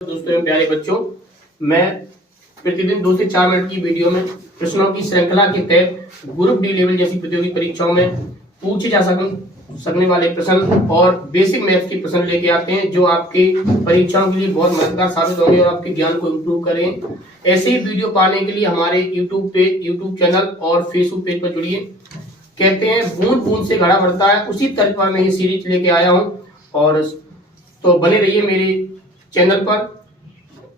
दोस्तों एवं प्यारे बच्चों, मैं प्रतिदिन 2 से 4 मिनट की वीडियो में प्रश्नों की श्रृंखला के तहत ग्रुप डी लेवल जैसी प्रतियोगी परीक्षाओं में पूछे जा सकने वाले प्रश्न और बेसिक मैथ्स के प्रश्न लेके आते हैं जो आपके परीक्षाओं के लिए बहुत मददगार साबित होंगे और आपके ज्ञान को इम्प्रूव करें। ऐसे ही वीडियो पाने के लिए हमारे यूट्यूब चैनल और फेसबुक पेज पर जुड़िए। कहते हैं बूंद बूंद से घड़ा भरता है, उसी तरह पर मैं ये सीरीज लेके आया हूँ और तो बने रहिए मेरे चैनल पर।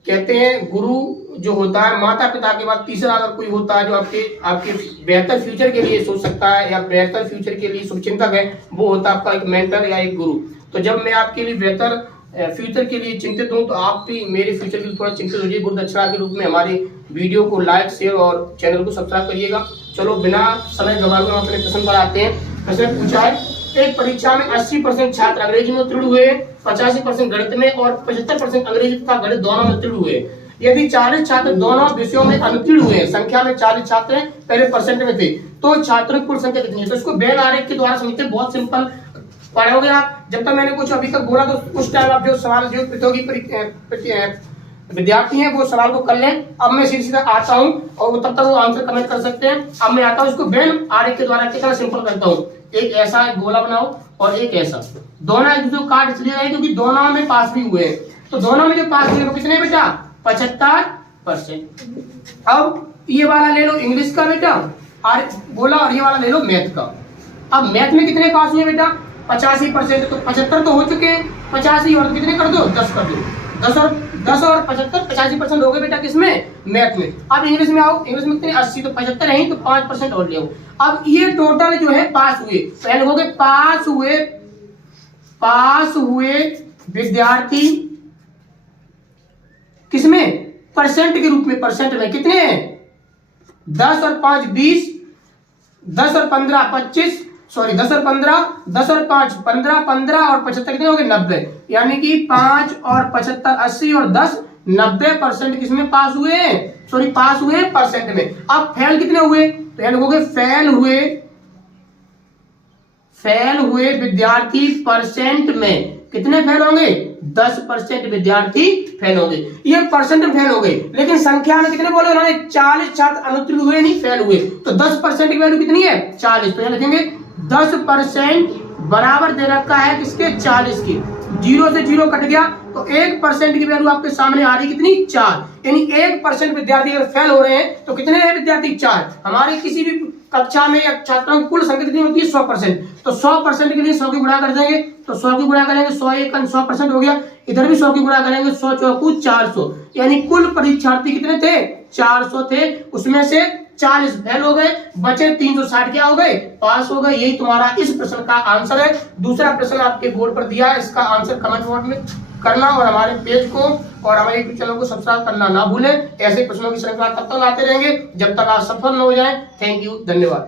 कहते हैं गुरु जो होता है माता पिता के बाद तीसरा अगर कोई होता है जो आपके बेहतर फ्यूचर के लिए सोच सकता है या बेहतर फ्यूचर के लिए शुभचिंतक है, वो होता है आपका एक मेंटर या एक गुरु। तो जब मैं आपके लिए बेहतर फ्यूचर के लिए चिंतित हूँ तो आप भी मेरे फ्यूचर के लिए थोड़ा चिंतित होइए। गुरु दक्षिणा के रूप में हमारे वीडियो को लाइक शेयर और चैनल को सब्सक्राइब करिएगा। चलो बिना समय गंवाए हम अपने प्रश्न पर आते हैं। प्रश्न पूछा है, एक परीक्षा में 80% छात्र अंग्रेजी में उत्तीर्ण हुए, 85% गणित में और 75% अंग्रेजी तथा गणित दोनों में उत्तीर्ण हुए। यदि 40 छात्र दोनों विषयों में अनुत्तीर्ण हुए, संख्या में 40 छात्र पहले परसेंट में थे, तो छात्रों की कुल संख्या कितनी है? तो इसको वेन आरेख के द्वारा समझते हैं, बहुत सिंपल पढ़ोगे आप। जब तक मैंने कुछ अभी तक बोला तो उस टाइम आप जो सवाल जो प्रतियोगी विद्यार्थी हैं वो सवाल को कर लें। अब मैं सीधा आता हूं और तब तक वो आंसर कमेंट कर सकते हैं। अब मैं आता हूं, इसको वेन आरेख के द्वारा कितना सिंपल करता हूं। एक ऐसा एक गोला बनाओ और एक ऐसा, दोनों एक दूसरे को काट इसलिए रहे क्योंकि दोनों में पास भी हुए हैं। तो दोनों में जो पास हुए वो कितने बेटा? 75%। अब ये वाला ले लो इंग्लिश का बेटा और गोला, और ये वाला ले लो मैथ का। अब मैथ में कितने पास हुए बेटा? 85%। तो 75 तो हो चुके हैं, 85 और कितने कर दो? 10 कर दो। 10 और 75 85% हो गए बेटा किसमें? मैथ में। अब इंग्लिश में आओ, इंग्लिश में कितने? 80, तो 75 नहीं तो 5% और ले आओ। अब ये टोटल जो है पास हुए, पहले हो गए पास हुए विद्यार्थी किसमें? परसेंट के रूप में। परसेंट में कितने हैं? 10 और 5 20, 10 और 15 25, सॉरी 10 और 15, 10 और 5 15, 15 और 75 कितने हो गए? 90। यानी कि 5 और 75 80 और 10 90% किसमें पास हुए? सॉरी पास हुए परसेंट में। अब फेल कितने हुए? तो यानी हो गए फेल हुए विद्यार्थी परसेंट में। कितने फेल होंगे? 10% विद्यार्थी फेल होंगे। ये परसेंट में फेल हो गए, लेकिन संख्या में कितने बोले उन्होंने? 40 छात्र अनुत्तीर्ण हुए, नहीं फेल हुए। तो 10% की वैल्यू कितनी है? 40। तो यहाँ लिखेंगे 10% बराबर दे रखा है किसके? 40 की। 0 से 0 कट गया तो 1% की वैल्यू आपके सामने आ रही कितनी? 4। यानी 1% विद्यार्थी अगर फेल हो रहे हैं तो कितने हैं विद्यार्थी? 4। हमारे किसी भी कक्षा में या छात्रों की कुल संख्या कितनी होती है? 100%। तो 100% के लिए 100 की गुणा कर देंगे, तो 100 की गुणा करेंगे 100 1 100% हो गया। इधर भी 100 की गुणा करेंगे, 100 चौकू 400। यानी कुल परीक्षार्थी कितने थे? 400 थे। उसमें से 40 फेल हो गए, बचे 360 क्या हो गए? पास हो गए। यही तुम्हारा इस प्रश्न का आंसर है। दूसरा प्रश्न आपके बोर्ड पर दिया है, इसका आंसर कमेंट बॉक्स में करना और हमारे पेज को और हमारे यूट्यूब चैनल को सब्सक्राइब करना ना भूलें। ऐसे प्रश्नों की श्रृंखला तब तक लाते रहेंगे जब तक आप सफल न हो जाएं। थैंक यू, धन्यवाद।